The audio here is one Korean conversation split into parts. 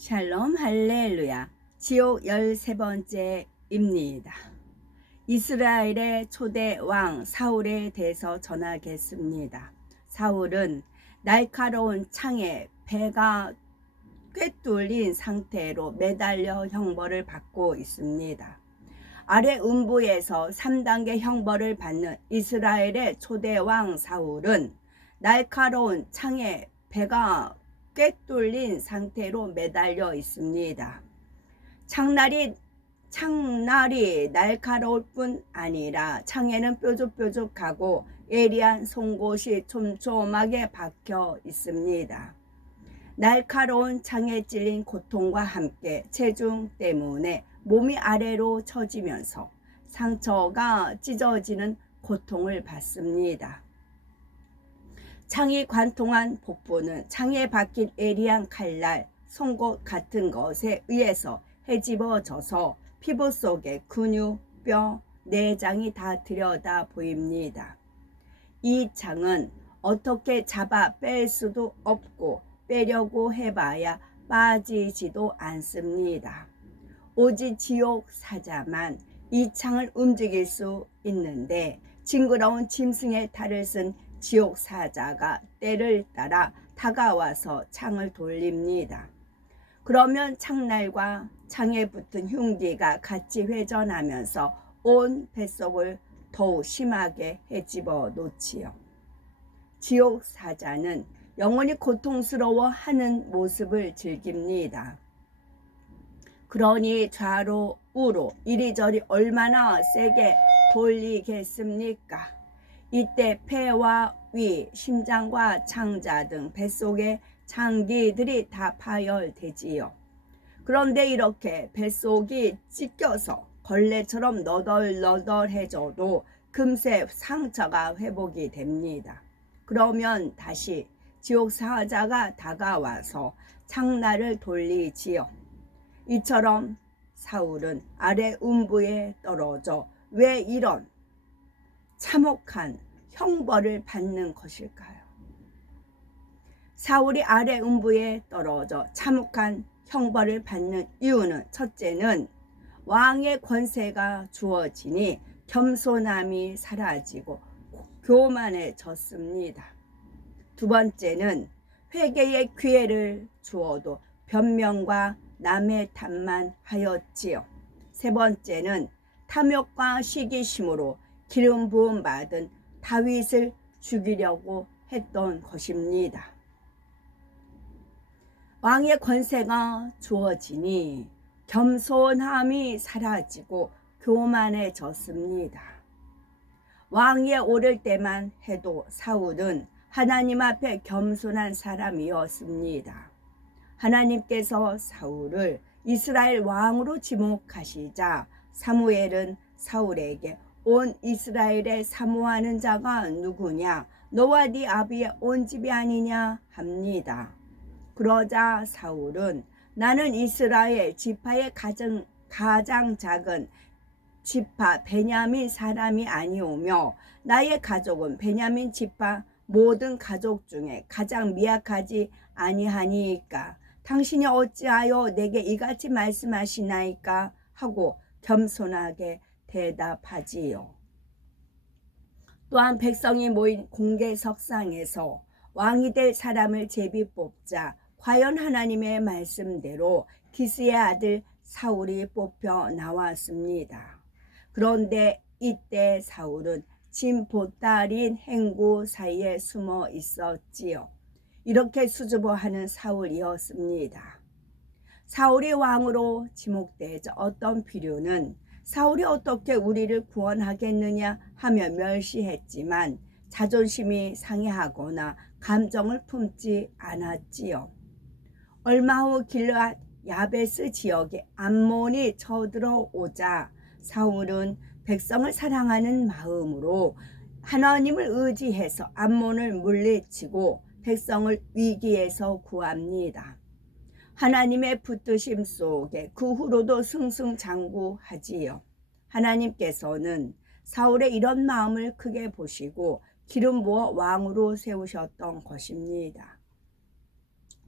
샬롬 할렐루야. 지옥 13번째입니다. 이스라엘의 초대 왕 사울에 대해서 전하겠습니다. 사울은 날카로운 창에 배가 꿰뚫린 상태로 매달려 형벌을 받고 있습니다. 아래 음부에서 3단계 형벌을 받는 이스라엘의 초대 왕 사울은 날카로운 창에 배가 꿰뚫린 상태로 매달려 있습니다. 창날이 날카로울 뿐 아니라 창에는 뾰족뾰족하고 예리한 송곳이 촘촘하게 박혀 있습니다. 날카로운 창에 찔린 고통과 함께 체중 때문에 몸이 아래로 처지면서 상처가 찢어지는 고통을 받습니다. 창이 관통한 복부는 창에 박힌 예리한 칼날, 송곳 같은 것에 의해서 헤집어져서 피부 속의 근육, 뼈, 내장이 다 들여다 보입니다. 이 창은 어떻게 잡아 뺄 수도 없고 빼려고 해봐야 빠지지도 않습니다. 오직 지옥 사자만 이 창을 움직일 수 있는데 징그러운 짐승의 탈을 쓴 지옥 사자가 때를 따라 다가와서 창을 돌립니다. 그러면 창날과 창에 붙은 흉기가 같이 회전하면서 온 뱃속을 더욱 심하게 헤집어 놓지요. 지옥 사자는 영원히 고통스러워하는 모습을 즐깁니다. 그러니 좌로 우로 이리저리 얼마나 세게 돌리겠습니까? 이때 폐와 위, 심장과 창자 등 뱃속의 장기들이 다 파열되지요. 그런데 이렇게 뱃속이 찢겨서 걸레처럼 너덜너덜해져도 금세 상처가 회복이 됩니다. 그러면 다시 지옥 사자가 다가와서 창날을 돌리지요. 이처럼 사울은 아래 음부에 떨어져 왜 이런 참혹한 형벌을 받는 것일까요? 사울이 아래 음부에 떨어져 참혹한 형벌을 받는 이유는 첫째는 왕의 권세가 주어지니 겸손함이 사라지고 교만해졌습니다. 두 번째는 회개의 기회를 주어도 변명과 남의 탓만 하였지요. 세 번째는 탐욕과 시기심으로 기름 부음 받은 다윗을 죽이려고 했던 것입니다. 왕의 권세가 주어지니 겸손함이 사라지고 교만해졌습니다. 왕위에 오를 때만 해도 사울은 하나님 앞에 겸손한 사람이었습니다. 하나님께서 사울을 이스라엘 왕으로 지목하시자 사무엘은 사울에게 온 이스라엘에 사모하는 자가 누구냐? 너와 네 아비의 온 집이 아니냐? 합니다. 그러자 사울은 나는 이스라엘 지파의 가장 작은 지파 베냐민 사람이 아니오며 나의 가족은 베냐민 지파 모든 가족 중에 가장 미약하지 아니하니이까 당신이 어찌하여 내게 이같이 말씀하시나이까 하고 겸손하게 대답하지요. 또한 백성이 모인 공개석상에서 왕이 될 사람을 제비 뽑자 과연 하나님의 말씀대로 기스의 아들 사울이 뽑혀 나왔습니다. 그런데 이때 사울은 진 보따린 행구 사이에 숨어 있었지요. 이렇게 수줍어하는 사울이었습니다. 사울이 왕으로 지목되자 어떤 비류는 사울이 어떻게 우리를 구원하겠느냐 하며 멸시했지만 자존심이 상해하거나 감정을 품지 않았지요. 얼마 후 길르앗 야베스 지역에 암몬이 쳐들어오자 사울은 백성을 사랑하는 마음으로 하나님을 의지해서 암몬을 물리치고 백성을 위기에서 구합니다. 하나님의 붙드심 속에 그 후로도 승승장구하지요. 하나님께서는 사울의 이런 마음을 크게 보시고 기름 부어 왕으로 세우셨던 것입니다.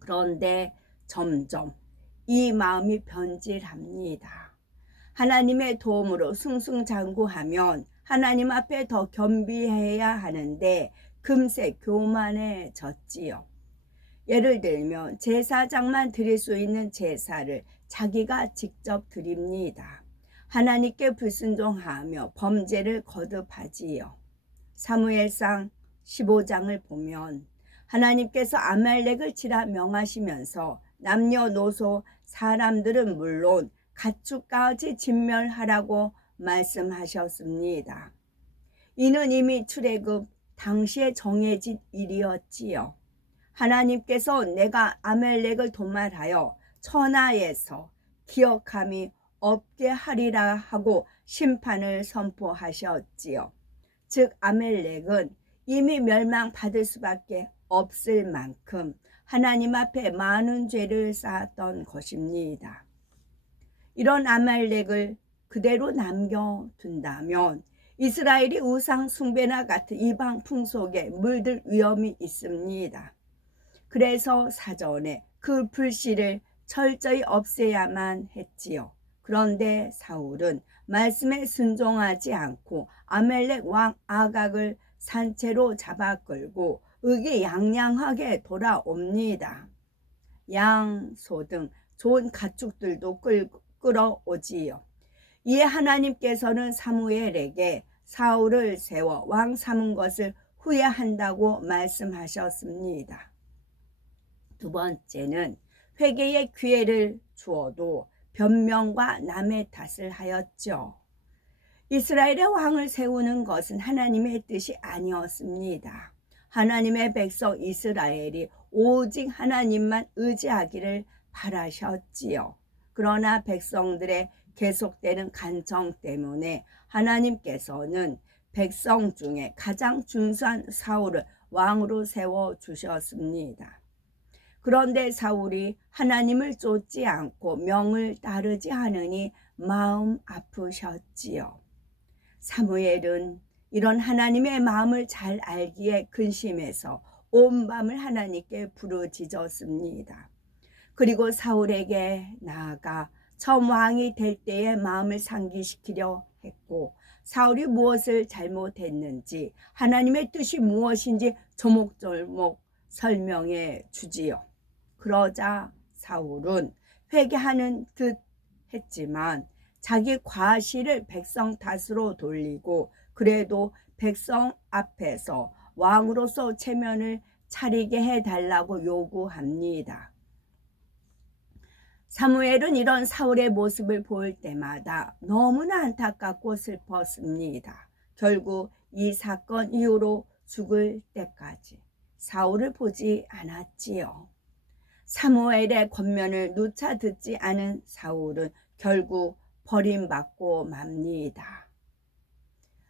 그런데 점점 이 마음이 변질합니다. 하나님의 도움으로 승승장구하면 하나님 앞에 더 겸비해야 하는데 금세 교만해졌지요. 예를 들면 제사장만 드릴 수 있는 제사를 자기가 직접 드립니다. 하나님께 불순종하며 범죄를 거듭하지요. 사무엘상 15장을 보면 하나님께서 아말렉을 치라 명하시면서 남녀노소 사람들은 물론 가축까지 진멸하라고 말씀하셨습니다. 이는 이미 출애굽 당시에 정해진 일이었지요. 하나님께서 내가 아말렉을 도말하여 천하에서 기억함이 없게 하리라 하고 심판을 선포하셨지요. 즉 아말렉은 이미 멸망받을 수밖에 없을 만큼 하나님 앞에 많은 죄를 쌓았던 것입니다. 이런 아말렉을 그대로 남겨둔다면 이스라엘이 우상 숭배나 같은 이방 풍속에 물들 위험이 있습니다. 그래서 사전에 그 불씨를 철저히 없애야만 했지요. 그런데 사울은 말씀에 순종하지 않고 아말렉 왕 아각을 산채로 잡아 끌고 의기양양하게 돌아옵니다. 양, 소 등 좋은 가축들도 끌어오지요. 이에 하나님께서는 사무엘에게 사울을 세워 왕 삼은 것을 후회한다고 말씀하셨습니다. 두 번째는 회개의 기회를 주어도 변명과 남의 탓을 하였죠. 이스라엘의 왕을 세우는 것은 하나님의 뜻이 아니었습니다. 하나님의 백성 이스라엘이 오직 하나님만 의지하기를 바라셨지요. 그러나 백성들의 계속되는 간청 때문에 하나님께서는 백성 중에 가장 준수한 사울을 왕으로 세워주셨습니다. 그런데 사울이 하나님을 쫓지 않고 명을 따르지 않으니 마음 아프셨지요. 사무엘은 이런 하나님의 마음을 잘 알기에 근심해서 온 밤을 하나님께 부르짖었습니다. 그리고 사울에게 나아가 처음 왕이 될 때의 마음을 상기시키려 했고 사울이 무엇을 잘못했는지 하나님의 뜻이 무엇인지 조목조목 설명해 주지요. 그러자 사울은 회개하는 듯 했지만 자기 과실을 백성 탓으로 돌리고 그래도 백성 앞에서 왕으로서 체면을 차리게 해달라고 요구합니다. 사무엘은 이런 사울의 모습을 볼 때마다 너무나 안타깝고 슬펐습니다. 결국 이 사건 이후로 죽을 때까지 사울을 보지 않았지요. 사무엘의 권면을 누차 듣지 않은 사울은 결국 버림받고 맙니다.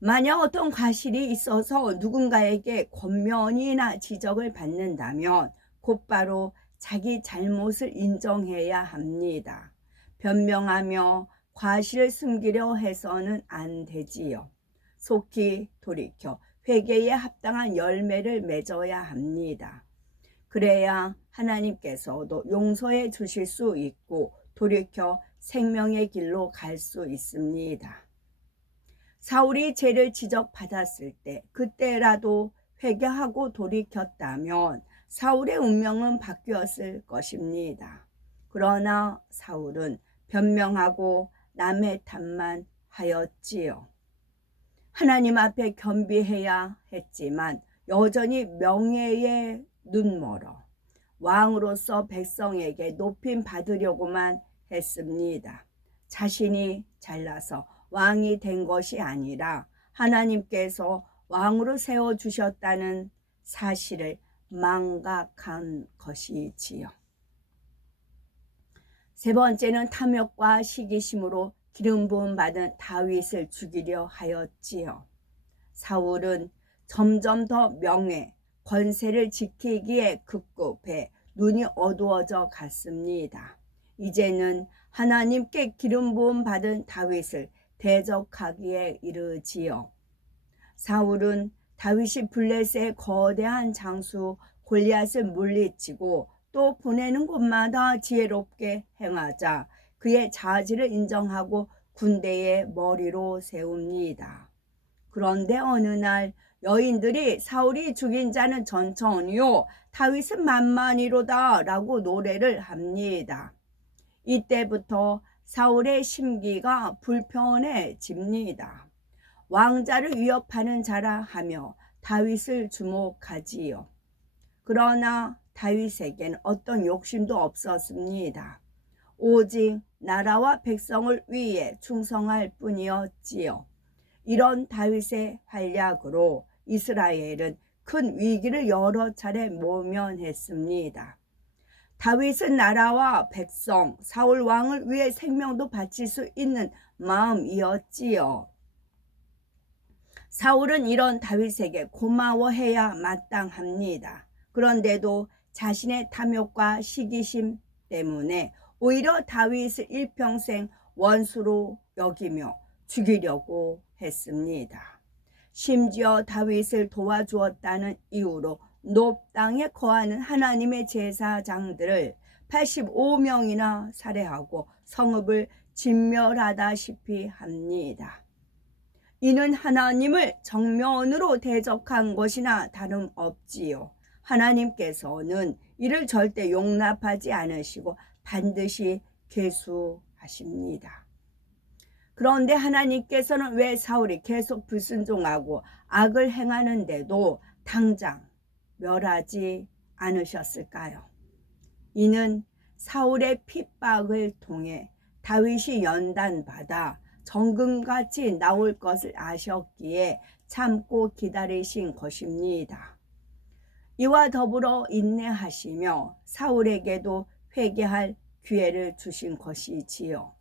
만약 어떤 과실이 있어서 누군가에게 권면이나 지적을 받는다면 곧바로 자기 잘못을 인정해야 합니다. 변명하며 과실을 숨기려 해서는 안 되지요. 속히 돌이켜 회개에 합당한 열매를 맺어야 합니다. 그래야 하나님께서도 용서해 주실 수 있고 돌이켜 생명의 길로 갈 수 있습니다. 사울이 죄를 지적받았을 때 그때라도 회개하고 돌이켰다면 사울의 운명은 바뀌었을 것입니다. 그러나 사울은 변명하고 남의 탓만 하였지요. 하나님 앞에 겸비해야 했지만 여전히 명예에 눈멀어 왕으로서 백성에게 높임 받으려고만 했습니다. 자신이 잘나서 왕이 된 것이 아니라 하나님께서 왕으로 세워주셨다는 사실을 망각한 것이지요. 세 번째는 탐욕과 시기심으로 기름 부음 받은 다윗을 죽이려 하였지요. 사울은 점점 더 명예, 권세를 지키기에 급급해 눈이 어두워져 갔습니다. 이제는 하나님께 기름 부음 받은 다윗을 대적하기에 이르지요. 사울은 다윗이 블레셋의 거대한 장수 골리앗을 물리치고 또 보내는 곳마다 지혜롭게 행하자 그의 자질을 인정하고 군대의 머리로 세웁니다. 그런데 어느 날 여인들이 사울이 죽인 자는 천천히요 다윗은 만만히로다 라고 노래를 합니다. 이때부터 사울의 심기가 불편해집니다. 왕자를 위협하는 자라 하며 다윗을 주목하지요. 그러나 다윗에겐 어떤 욕심도 없었습니다. 오직 나라와 백성을 위해 충성할 뿐이었지요. 이런 다윗의 활약으로 이스라엘은 큰 위기를 여러 차례 모면했습니다. 다윗은 나라와 백성, 사울 왕을 위해 생명도 바칠 수 있는 마음이었지요. 사울은 이런 다윗에게 고마워해야 마땅합니다. 그런데도 자신의 탐욕과 시기심 때문에 오히려 다윗을 일평생 원수로 여기며 죽이려고 했습니다. 심지어 다윗을 도와주었다는 이유로 높 땅에 거하는 하나님의 제사장들을 85명이나 살해하고 성읍을 진멸하다시피 합니다. 이는 하나님을 정면으로 대적한 것이나 다름없지요. 하나님께서는 이를 절대 용납하지 않으시고 반드시 계수하십니다. 그런데 하나님께서는 왜 사울이 계속 불순종하고 악을 행하는데도 당장 멸하지 않으셨을까요? 이는 사울의 핍박을 통해 다윗이 연단받아 정금같이 나올 것을 아셨기에 참고 기다리신 것입니다. 이와 더불어 인내하시며 사울에게도 회개할 기회를 주신 것이지요.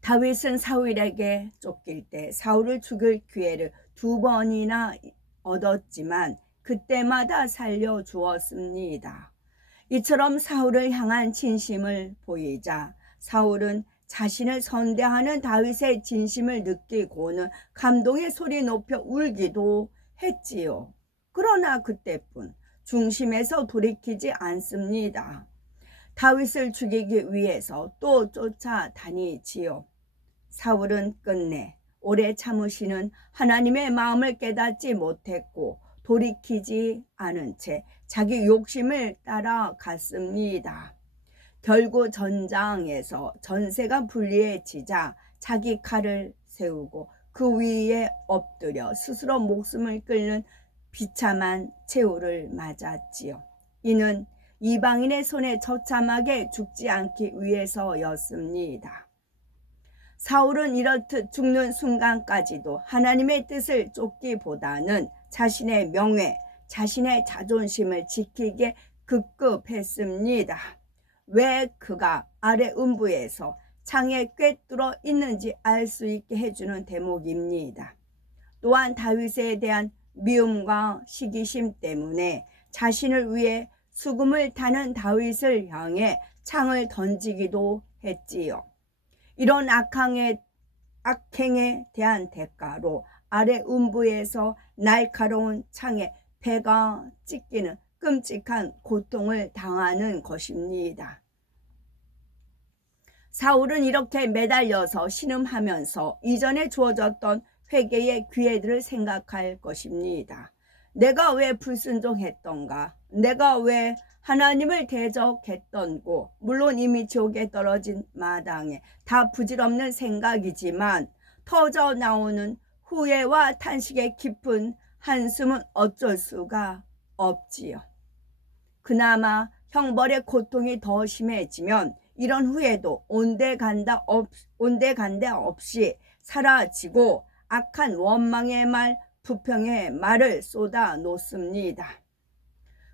다윗은 사울에게 쫓길 때 사울을 죽일 기회를 2번이나 얻었지만 그때마다 살려주었습니다. 이처럼 사울을 향한 진심을 보이자 사울은 자신을 선대하는 다윗의 진심을 느끼고는 감동의 소리 높여 울기도 했지요. 그러나 그때뿐 중심에서 돌이키지 않습니다. 다윗을 죽이기 위해서 또 쫓아다니지요. 사울은 끝내 오래 참으시는 하나님의 마음을 깨닫지 못했고 돌이키지 않은 채 자기 욕심을 따라갔습니다. 결국 전장에서 전세가 불리해지자 자기 칼을 세우고 그 위에 엎드려 스스로 목숨을 끊는 비참한 최후를 맞았지요. 이는 이방인의 손에 처참하게 죽지 않기 위해서였습니다. 사울은 이렇듯 죽는 순간까지도 하나님의 뜻을 쫓기보다는 자신의 명예, 자신의 자존심을 지키기에 급급했습니다. 왜 그가 아래 음부에서 창에 꿰뚫어 있는지 알 수 있게 해주는 대목입니다. 또한 다윗에 대한 미움과 시기심 때문에 자신을 위해 수금을 타는 다윗을 향해 창을 던지기도 했지요. 이런 악행에 대한 대가로 아래 음부에서 날카로운 창에 배가 찢기는 끔찍한 고통을 당하는 것입니다. 사울은 이렇게 매달려서 신음하면서 이전에 주어졌던 회개의 기회들을 생각할 것입니다. 내가 왜 불순종했던가? 내가 왜 하나님을 대적했던고? 물론 이미 지옥에 떨어진 마당에 다 부질없는 생각이지만 터져 나오는 후회와 탄식의 깊은 한숨은 어쩔 수가 없지요. 그나마 형벌의 고통이 더 심해지면 이런 후회도 온데간데 없이 사라지고 악한 원망의 말, 부평의 말을 쏟아 놓습니다.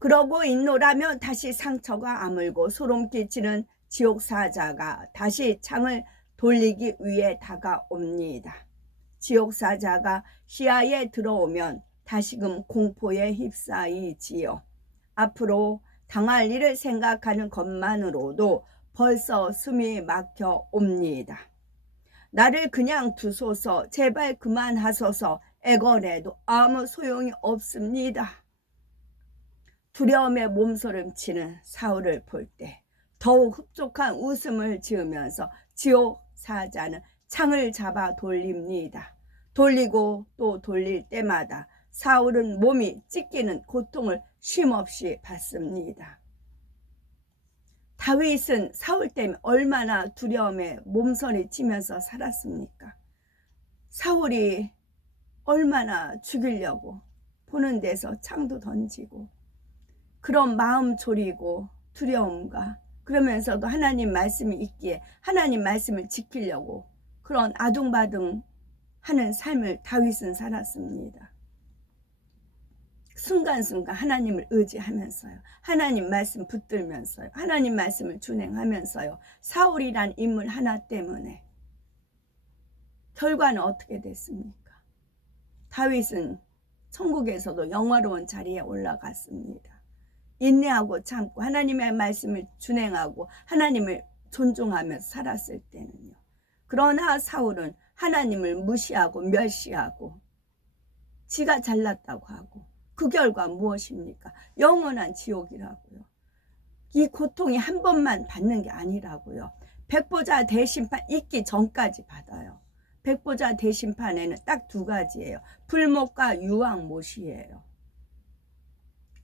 그러고 있노라면 다시 상처가 아물고 소름 끼치는 지옥사자가 다시 창을 돌리기 위해 다가옵니다. 지옥사자가 시야에 들어오면 다시금 공포에 휩싸이지요. 앞으로 당할 일을 생각하는 것만으로도 벌써 숨이 막혀 옵니다. 나를 그냥 두소서, 제발 그만하소서 애걸해도 아무 소용이 없습니다. 두려움에 몸서림치는 사울을 볼 때 더욱 흡족한 웃음을 지으면서 지옥 사자는 창을 잡아 돌립니다. 돌리고 또 돌릴 때마다 사울은 몸이 찢기는 고통을 쉼없이 받습니다. 다윗은 사울 때문에 얼마나 두려움에 몸서리치면서 살았습니까? 사울이 얼마나 죽이려고 보는 데서 창도 던지고 그런 마음 졸이고 두려움과 그러면서도 하나님 말씀이 있기에 하나님 말씀을 지키려고 그런 아둥바둥 하는 삶을 다윗은 살았습니다. 순간순간 하나님을 의지하면서요. 하나님 말씀 붙들면서요. 하나님 말씀을 준행하면서요. 사울이란 인물 하나 때문에 결과는 어떻게 됐습니까? 다윗은 천국에서도 영화로운 자리에 올라갔습니다. 인내하고 참고 하나님의 말씀을 준행하고 하나님을 존중하면서 살았을 때는요. 그러나 사울은 하나님을 무시하고 멸시하고 지가 잘났다고 하고 그 결과 무엇입니까? 영원한 지옥이라고요. 이 고통이 한 번만 받는 게 아니라고요. 백보자 대심판 있기 전까지 받아요. 백보자 대심판에는 딱 두 가지예요. 불못과 유황못이에요.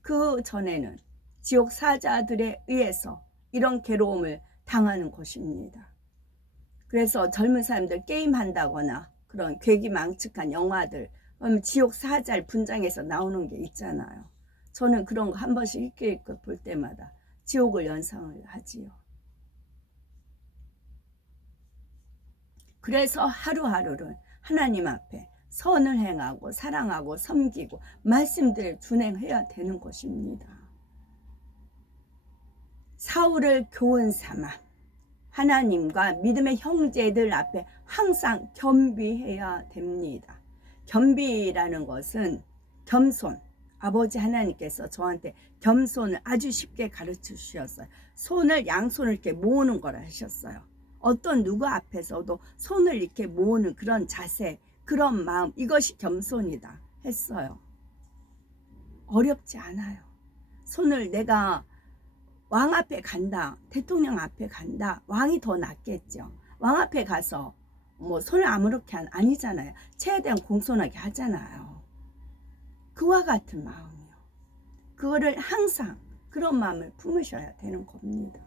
그 전에는 지옥 사자들에 의해서 이런 괴로움을 당하는 것입니다. 그래서 젊은 사람들 게임한다거나 그런 괴기망측한 영화들 지옥 사자 분장해서 나오는 게 있잖아요. 저는 그런 거 한 번씩 이렇게 볼 때마다 지옥을 연상을 하지요. 그래서 하루하루를 하나님 앞에 선을 행하고 사랑하고 섬기고 말씀들을 준행해야 되는 것입니다. 사울을 교훈 삼아 하나님과 믿음의 형제들 앞에 항상 겸비해야 됩니다. 겸비라는 것은 겸손. 아버지 하나님께서 저한테 겸손을 아주 쉽게 가르쳐 주셨어요. 손을 양손을 이렇게 모으는 거라 하셨어요. 어떤 누구 앞에서도 손을 이렇게 모으는 그런 자세, 그런 마음, 이것이 겸손이다 했어요. 어렵지 않아요. 손을 내가 왕 앞에 간다, 대통령 앞에 간다, 왕이 더 낫겠죠. 왕 앞에 가서 뭐 손을 아무렇게 아니잖아요. 최대한 공손하게 하잖아요. 그와 같은 마음이요. 그거를 항상 그런 마음을 품으셔야 되는 겁니다.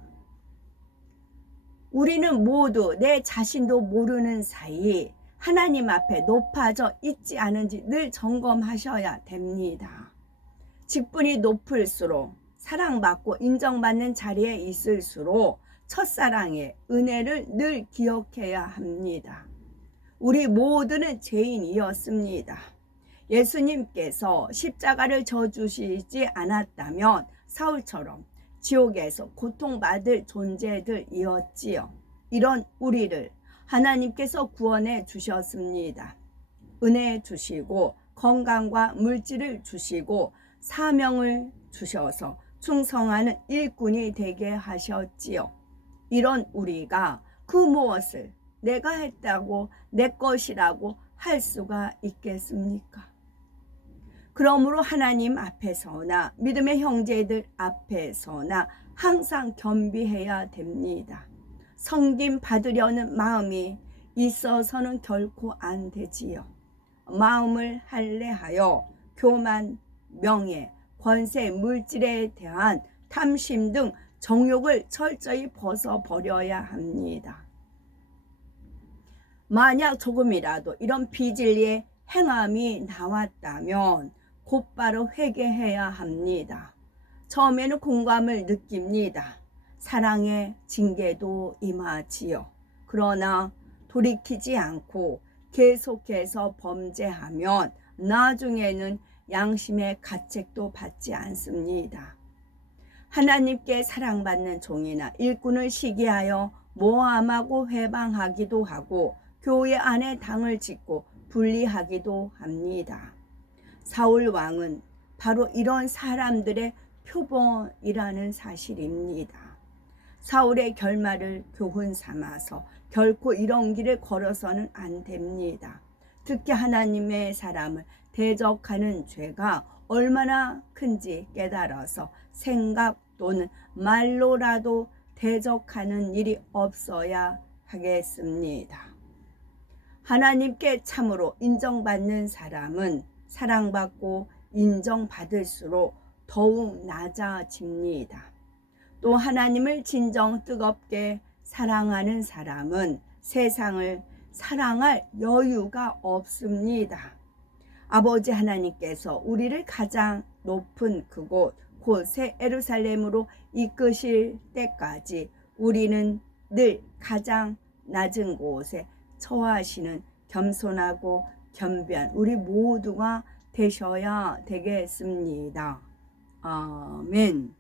우리는 모두 내 자신도 모르는 사이 하나님 앞에 높아져 있지 않은지 늘 점검하셔야 됩니다. 직분이 높을수록 사랑받고 인정받는 자리에 있을수록 첫사랑의 은혜를 늘 기억해야 합니다. 우리 모두는 죄인이었습니다. 예수님께서 십자가를 져주시지 않았다면 사울처럼 지옥에서 고통받을 존재들이었지요. 이런 우리를 하나님께서 구원해 주셨습니다. 은혜 주시고 건강과 물질을 주시고 사명을 주셔서 충성하는 일꾼이 되게 하셨지요. 이런 우리가 그 무엇을 내가 했다고 내 것이라고 할 수가 있겠습니까? 그러므로 하나님 앞에서나 믿음의 형제들 앞에서나 항상 겸비해야 됩니다. 섬김 받으려는 마음이 있어서는 결코 안 되지요. 마음을 할례하여 교만, 명예, 권세, 물질에 대한 탐심 등 정욕을 철저히 벗어버려야 합니다. 만약 조금이라도 이런 비진리의 행함이 나왔다면 곧바로 회개해야 합니다. 처음에는 공감을 느낍니다. 사랑의 징계도 임하지요. 그러나 돌이키지 않고 계속해서 범죄하면 나중에는 양심의 가책도 받지 않습니다. 하나님께 사랑받는 종이나 일꾼을 시기하여 모함하고 회방하기도 하고 교회 안에 당을 짓고 분리하기도 합니다. 사울 왕은 바로 이런 사람들의 표본이라는 사실입니다. 사울의 결말을 교훈 삼아서 결코 이런 길을 걸어서는 안 됩니다. 특히 하나님의 사람을 대적하는 죄가 얼마나 큰지 깨달아서 생각 또는 말로라도 대적하는 일이 없어야 하겠습니다. 하나님께 참으로 인정받는 사람은 사랑받고 인정받을수록 더욱 낮아집니다. 또 하나님을 진정 뜨겁게 사랑하는 사람은 세상을 사랑할 여유가 없습니다. 아버지 하나님께서 우리를 가장 높은 그곳 곧 새 예루살렘으로 이끄실 때까지 우리는 늘 가장 낮은 곳에 처하시는 겸손하고 겸비한 우리 모두가 되셔야 되겠습니다. 아멘.